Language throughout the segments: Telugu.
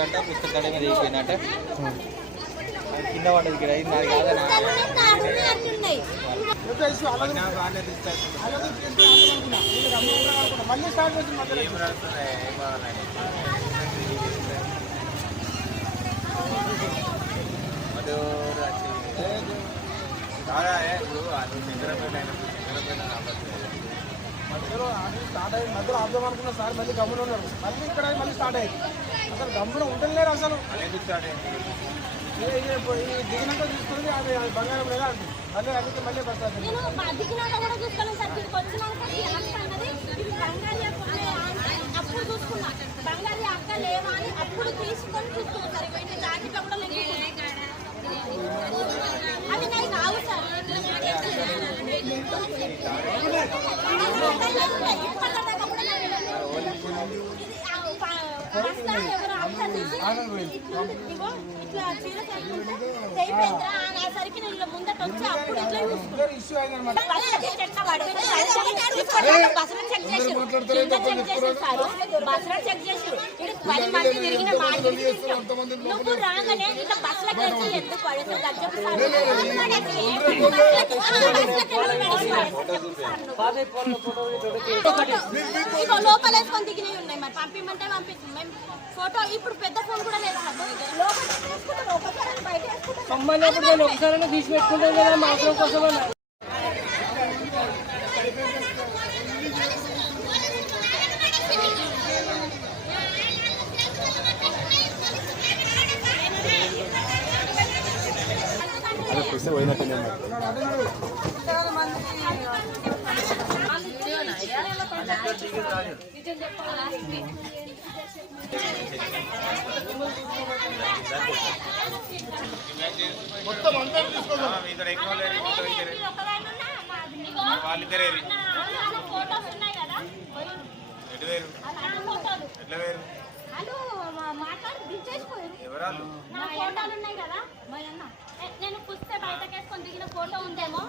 కొట్టుకున్నారంట, పుస్తకాల మీద అయిపోయినట్ట, కింద పడ్డది. ఇక్కడ ఇది నాది కాదనా? మధ్యలో స్టార్ట్ అయ్యి మధ్యలో ఆపుదాం అనుకున్నా సార్, మళ్ళీ గమ్మున ఉన్నారు. మళ్ళీ ఇక్కడ మళ్ళీ స్టార్ట్ అయ్యింది. అసలు గమ్మున ఉండలేరు అసలు. దిగినాక చూసుకుని అది బంగారం లేదా అంటుంది. మళ్ళీ అందుకే మళ్ళీ బస్ ఇష్యూ అయిందన్నమాట. లోపల వేసుకొని దిగినవి ఉన్నాయి. మరి పంపిమంటే పంపిస్తాం మేము ఫోటో. ఇప్పుడు పెద్ద ఫోన్ కూడా లేదు. ఒకసారి తీసి పెట్టుకుంటాం కదా మా అవసరం కోసం. మొత్తం అందరూ తీసుకోవాలి. నేను పుస్తే బయటకేసుకొని దిగిన ఫోటో ఉందేమో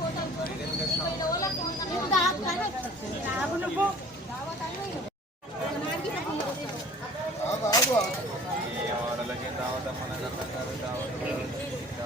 ఫోటో